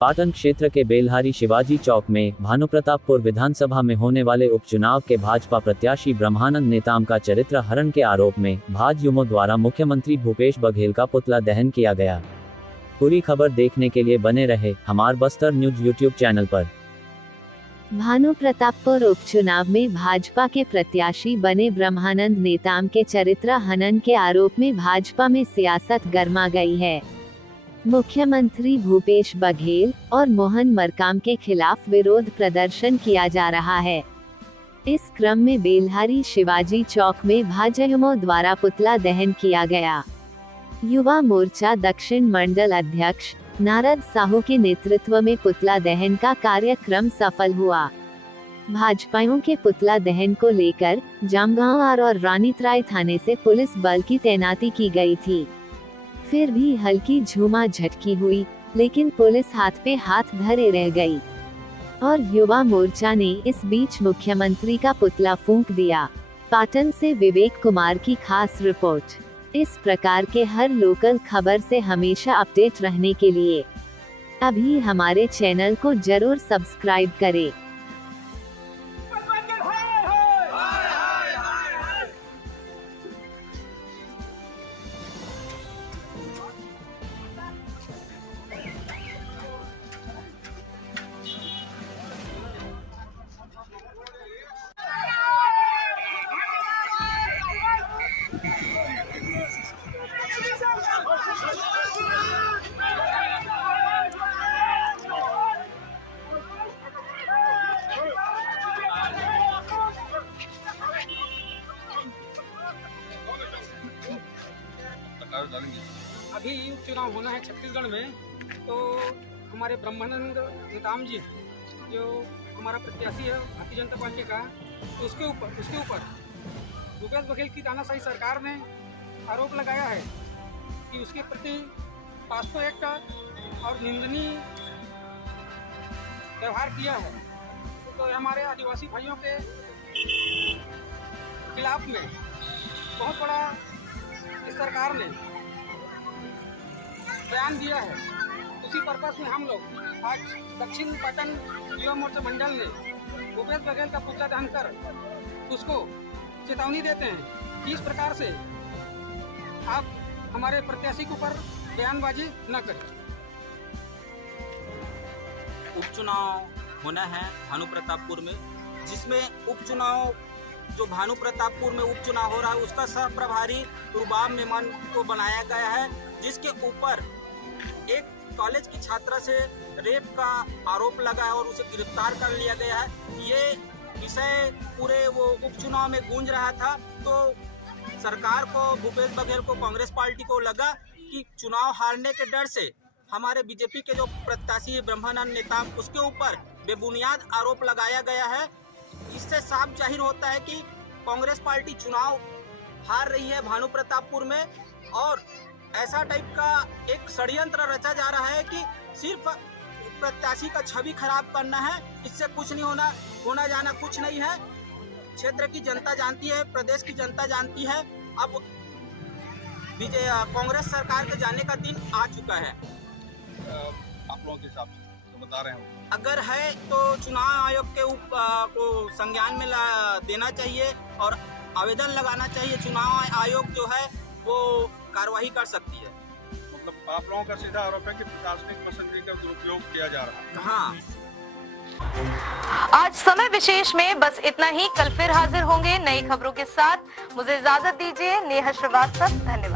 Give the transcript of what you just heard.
पाटन क्षेत्र के बेलहारी शिवाजी चौक में भानुप्रतापपुर विधानसभा में होने वाले उपचुनाव के भाजपा प्रत्याशी ब्रह्मानंद नेताम का चरित्र हरण के आरोप में भाजयुमो द्वारा मुख्यमंत्री भूपेश बघेल का पुतला दहन किया गया। पूरी खबर देखने के लिए बने रहे हमार बस्तर न्यूज यूट्यूब चैनल पर। भानुप्रतापपुर उपचुनाव में भाजपा के प्रत्याशी बने ब्रह्मानंद नेताम के चरित्र हनन के आरोप में भाजपा में सियासत गर्मा गई है। मुख्यमंत्री भूपेश बघेल और मोहन मरकाम के खिलाफ विरोध प्रदर्शन किया जा रहा है। इस क्रम में बेलहारी शिवाजी चौक में भाजयुमो द्वारा पुतला दहन किया गया। युवा मोर्चा दक्षिण मंडल अध्यक्ष नारद साहू के नेतृत्व में पुतला दहन का कार्यक्रम सफल हुआ। भाजपाइयों के पुतला दहन को लेकर जामगांव और रानीतराय थाने से पुलिस बल की तैनाती की गई थी। फिर भी हल्की झूमा झटकी हुई, लेकिन पुलिस हाथ पे हाथ धरे रह गई और युवा मोर्चा ने इस बीच मुख्यमंत्री का पुतला फूंक दिया। पाटन से विवेक कुमार की खास रिपोर्ट। इस प्रकार के हर लोकल खबर से हमेशा अपडेट रहने के लिए अभी हमारे चैनल को जरूर सब्सक्राइब करें। अभी उपचुनाव होना है छत्तीसगढ़ में, तो हमारे ब्रह्मानंद नेताम जी जो हमारा प्रत्याशी है भारतीय जनता पार्टी का, तो उसके ऊपर भूपेश बघेल की तानाशाही सरकार ने आरोप लगाया है कि उसके प्रति पास्को एक्ट और निंदनीय व्यवहार किया है। तो हमारे आदिवासी भाइयों के खिलाफ में बहुत बड़ा इस सरकार ने बयान दिया है। उसी पर्पस में हम लोग आज दक्षिण पाटन युवा मोर्चा मंडल ने भूपेश बघेल का पुतला दहन कर उसको चेतावनी देते हैं कि इस प्रकार से आप हमारे प्रत्याशी के ऊपर बयानबाजी न करें। उपचुनाव होना है भानुप्रतापपुर में, जिसमें उपचुनाव जो भानुप्रतापपुर में उपचुनाव हो रहा है उसका सह प्रभारी रुबाब मेमन को बनाया गया है, जिसके ऊपर एक कॉलेज की छात्रा से रेप का आरोप लगा है और उसे गिरफ्तार कर लिया गया है। ये विषय पूरे वो उपचुनाव में गूंज रहा था, तो सरकार को, भूपेश बघेल को, कांग्रेस पार्टी को लगा कि चुनाव हारने के डर से हमारे बीजेपी के जो प्रत्याशी ब्रह्मानंद नेताम उसके ऊपर बेबुनियाद आरोप लगाया गया है। इससे साफ जाहिर होता है कि कांग्रेस पार्टी चुनाव हार रही है भानुप्रतापपुर में, और ऐसा टाइप का एक षड्यंत्र रचा जा रहा है कि सिर्फ प्रत्याशी का छवि खराब करना है। इससे कुछ नहीं होना जाना कुछ नहीं है। क्षेत्र की जनता जानती है, प्रदेश की जनता जानती है। अब कांग्रेस सरकार के जाने का दिन आ चुका है। आप लोगों के हिसाब से तो बता रहे हैं, अगर है तो चुनाव आयोग के को संज्ञान में देना चाहिए और आवेदन लगाना चाहिए। चुनाव आयोग जो है वो कार्रवाई कर सकती है। मतलब आप लोगों का सीधा आरोप है कि प्रशासनिक मशीनरी का दुरुपयोग किया जा रहा है। हाँ। आज समय विशेष में बस इतना ही। कल फिर हाजिर होंगे नई खबरों के साथ। मुझे इजाजत दीजिए। नेहा श्रीवास्तव, धन्यवाद।